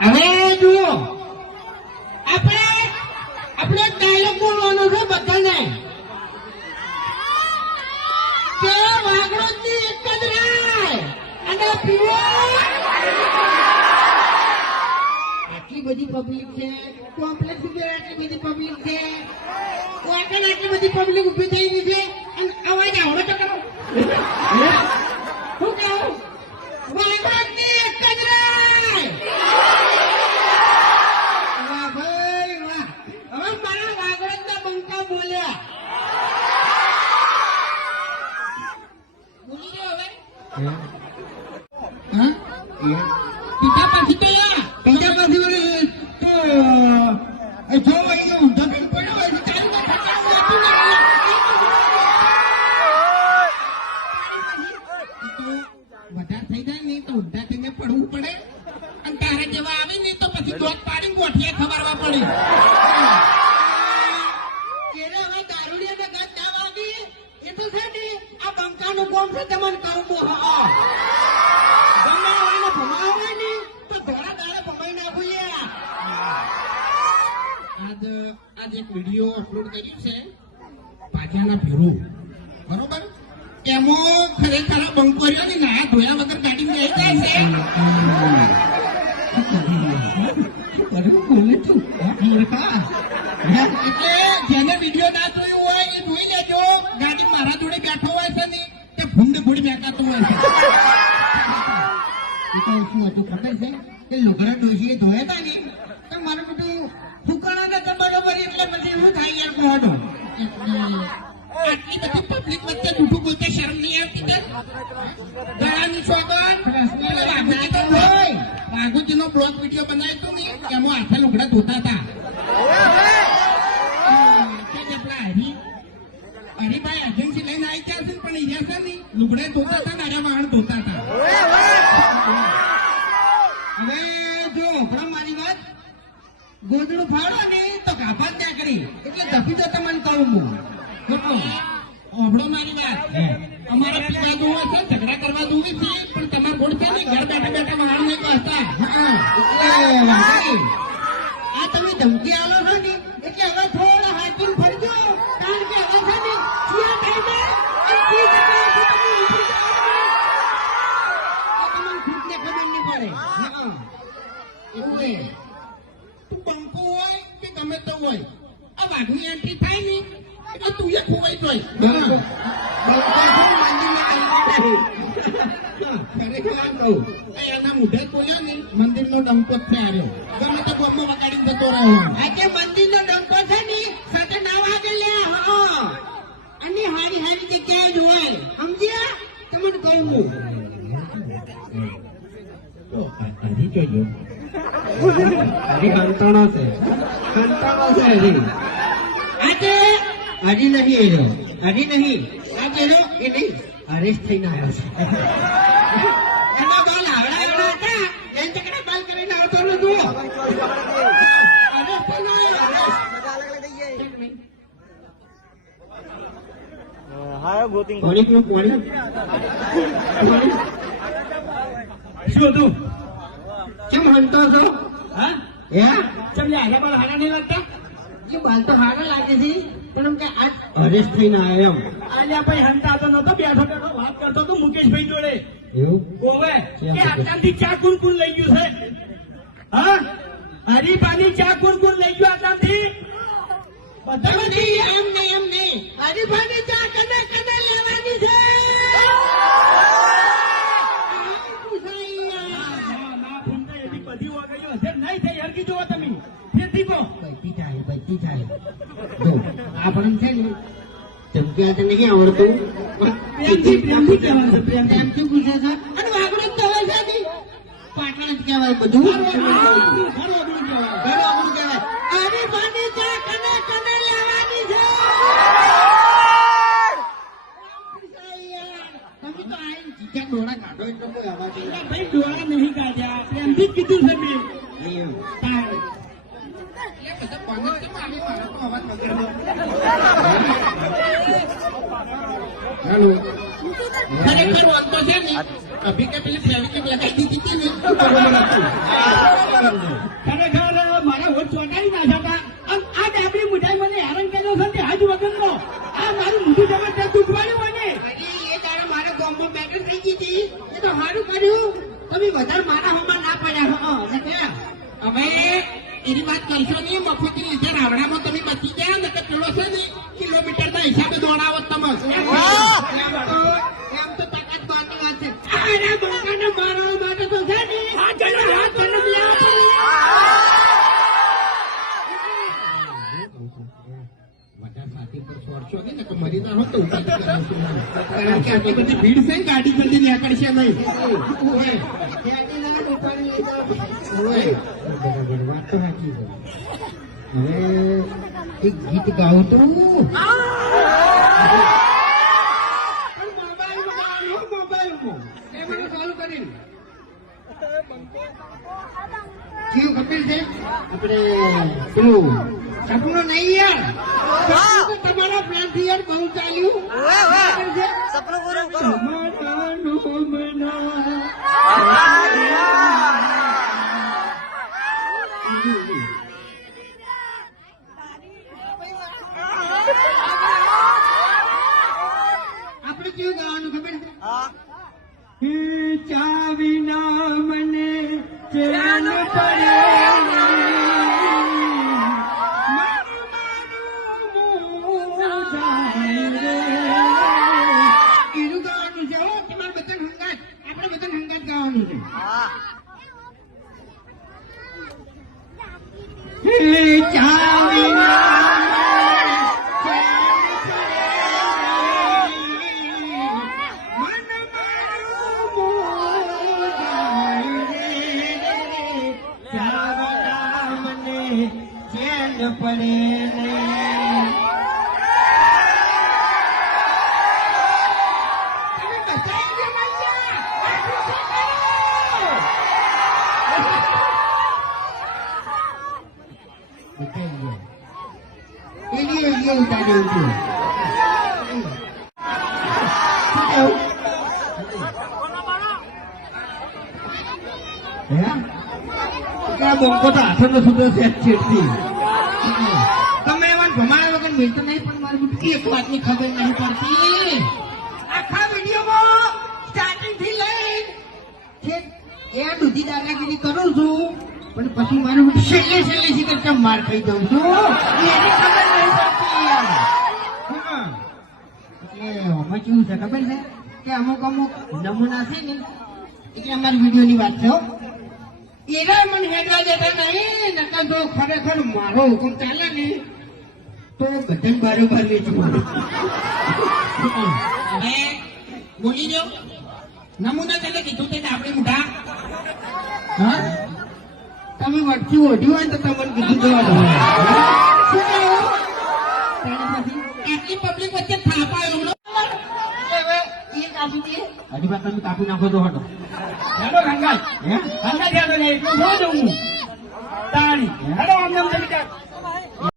હવે જુઓ આપણે ડાયલોગ બોલવાનો છે બધાને કે વાઘરોજની એક જ રાય અને પીવો. આટલી બધી પબ્લિક છે કોમ્પ્લેક્સ આટલી બધી પબ્લિક છે વાઘણ આટલી બધી પબ્લિક ઉભી થઈ ગઈ છે અને અવાજ આવડો તો કરો. શું કહું? વાઘરોજની એક જ રાય. વાહ ભાઈ વાહ. હવે મારા વાઘરોજના બંકા બોલ્યા. બોલી રહ્યો હવે હા પિતા પાછી તો પિતા પાછી વળી તો જો વળી ઊંધો પણ પડ્યો હોય તો ચાલુ વધારે થઈ જાય ને તો ઊંધા થઈને પડવું પડે અને તારે જેવા આવી ને તો પછી દોત પાડીને ગોઠિયા ખબરવા પડે. એને હવે દારૂડિયાને ગાત ના વાગી એ તો છે ને આ બંકાનું કોમ છે તમને કહું તો હા ગમાવાને ભમાવે ને તો ધોળા દાડે ભમાઈ નાખું યાર. આજ એક વિડીયો અપલોડ કર્યું છે પાછાના ભેરું બરોબર એમાં ખરેખર બંકોરીઓ ને ના ધોયા વગર ગાડી લઈ જાય છે. એટલે જેને વિડીયો ના જોયું હોય એ જોઈ લેજો. ગાડી મારા જોડે બેઠો હોય છે ને તે ભૂંડ ભૂંડ બેઠાતો હોય છે. શું હતું ખબર છે કે લુગડા ડોશીએ ધોયા હતા ને તો મારું બધું ફૂકણા ને તો બરોબર એટલે પછી શું થાય યાર કોનો આટલી બધી પબ્લિક વચ્ચે જૂઠું બોલતે શરમ નહીં આવતી કે દયાની સોગન વાઘુજી તો હોય વાઘુજીનો બ્લોગ વિડીયો બનાવ્યો તો ને એમાં હાથે લુગડા ધોતા હતા. હરીભાઈ એજન્સી લઈને આવી ગયા છે પણ અહીંયા છે ને લુગડે ધોતા હતા ને આરા વાહન ધોતા હતા. હવે જો હમણાં મારી વાત ગોદડું ફાડો ને તો ગાભા ત્યાં કરી એટલે ધપી તો તમને કહું હમણો મારી વાત અમારા પિતા જોવા છે ઝઘડા કરવા જોવી છે પણ તમારા ગોળ છે ને ઘર બેઠા બેઠા વાહન નહીં કહતા. આ તમે ધમકી આલો છો ને એટલે હવે થોડા હાથીને ફરજો કારણ કે હવે છે ને ચિયા થઈ જાય અને ચી જગ્યાએ તમે ઉભી જાઓ તમને ખુદને ખબર નહીં પડે. એટલે તું બંકો હોય કે ગમે તો હોય આ વાઘની એન્ટ્રી થાય ને એટલે તું એ ખોવાઈ જોઈ એના મુઢે બોલ્યા ને મંદિર નો ડંકો જ છે આવ્યો ગમે તો ગોમમાં વગાડી જતો રહ્યો. આજે મંદિર નો ડંકો છે ને સાથે ના વાગે લે અને હારી હારી જગ્યાએ જોવાય સમજ્યા તમને કહું હજી જોજો હજી કંટાણો છે હજી આજે હજી નહીં એનો હજી નહીં આજે એનો એ નહીં અરેસ્ટ થઈને આવ્યો છે. એના બાલ હાવડા હાવડા હતા એમ ચકડા બાલ કરીને આવતો નતો અરેસ્ટ થઈને આવ્યો. હા ગોતિંગ પોલીસનું પોલીસ શું હતું કેમ હંતો છો હા હે ચમ આના બાલ હારા નહીં લાગતા એ બાલ તો હારા લાગે છે પણ કે આ અરેસ્ટ થઈને આવ્યો એમ આલ્યા ભાઈ હંતા તો નતો બેઠો બેઠો વાત કરતો તો મુકેશભાઈ જોડે એવું ઓવે કે આટલાથી ચા કુણ કુણ લઈ ગયું છે હા હરીફાની ચા કુણ કુણ લઈ ગયું આટલાથી બધા એમ નહીં હરીફાની ચા કને કને લેવાની છે. બધી વગેરે હજર નહીં થઈ હરકી જોવો તમે ફેરથી કહો બધી થાય જો આપણને છે ને ચમક્યા તો નહીં આવડતું પ્રેમથી કહેવાનું છે પ્રેમથી પૂછે છે અને વાગડું જ કહેવાય છે ને પાટણ જ કહેવાય બધું ઘર વાગડું કહેવાય. આની પાણી ચા કને કને લેવાની છે. તમે તો આઈને જીજા ડોળા કાઢો એટલે કોઈ અવાજ નહીં. ભાઈ ડોળા નહીં કાઢ્યા પ્રેમથી જ કીધું છે મેં હેલો ખરેખર વાંધો છે ને અભી કે પેલી ફેવિક લગાવી દીધી હતી ને ખરેખર મારા હોઠ ચોંટાડી નાખ્યા હતા. આમ આ ડાબડી મુઠાઈ મને હેરાન કર્યો છે તે હાથ વગરનો. આ મારું મોઢું જબરદસ્ત દુખવાયું મને. એ તારે મારા ગામમાં બેઠક થઈ ગઈ હતી એ તો સારું કર્યું તમે વધારે મારા હોમાં ના પડ્યા હો ને કે હવે એની વાત કરશો નહીં. મફતી લીધે રાવણામાં તમે બચી ગયા ને કે પેલો છે ને કિલોમીટરના હિસાબે દોડાવો તમે. એમ તો તાકાત બાંધી વાત છે આના દોકાને મારવા માટે તો છે ને આ જણો હાથ તને લેવા વધારે સાથી પર છોડશો નહીં ને કે મરી ના હોત તો ઉપાય કરાવશું નહીં. કારણ કે આટલી બધી ભીડ છે ને ગાડી જલ્દી નીકળશે નહીં. ત્યાંથી ના દુકાને લઈ જાઓ બરાબર વાત તો સાચી છે હવે એક ગીત ગાઉં તો મોબાઈલમાં એ મને ચાલુ કરીને કેવું ખબર છે આપણે પેલું સપનું નહીં યાર સપનું તો તમારા પ્લાન થી યાર બહુ ચાલ્યું સપનું પૂરું કરો. તમારાનું મના આપણે કેવું ગાવાનું ખબર છે હા ચાવી ના મને ચેન પડે એનું ગાવાનું છે હો તમારે બધા હંગાત આપણે બધા હંગાત ગાવાનું છે હા ચાવી પડે બંકો તો હાથનો સુધો છે છેટથી. તમે એમાં ભમાયા વગર મિલતો નહીં પણ મારી બુટકી એક વાતની ખબર નહીં પડતી આખા વિડીયોમાં સ્ટાર્ટિંગ થી લઈ એ દૂધી દાદાગીરી કરું છું પણ પછી મારી બુટ છેલ્લે શીખર ચમ માર ખાઈ દઉં છું એની ખબર નહીં પડતી યાર. હા. એટલે આમાં કેવું છે ખબર છે કે અમુક નમૂના છે ને એટલે અમારી વિડીયોની વાત છે હો. એરા મને હેડવા દેતા નહીં નકર જો ખરેખર મારો હુકમ ચાલે ને તો બધાને બારોબાર વેચવું. હવે બોલી દો. નમૂના તને કીધું તે આપણે મોઢા હા તમે વટકી ઓઢ્યું હોય ને તો તમને કીધું જવા દો. શું કહ્યું? તારે પછી આટલી પબ્લિક વચ્ચે થાપા એવડો હવે એ કાપી દે. હજી વાત તમે કાપી નાખો તો હટો. હેડો ગંગા હે? ગંગા હેડો ને એટલું જોઉં હું તાણી હેડો અમને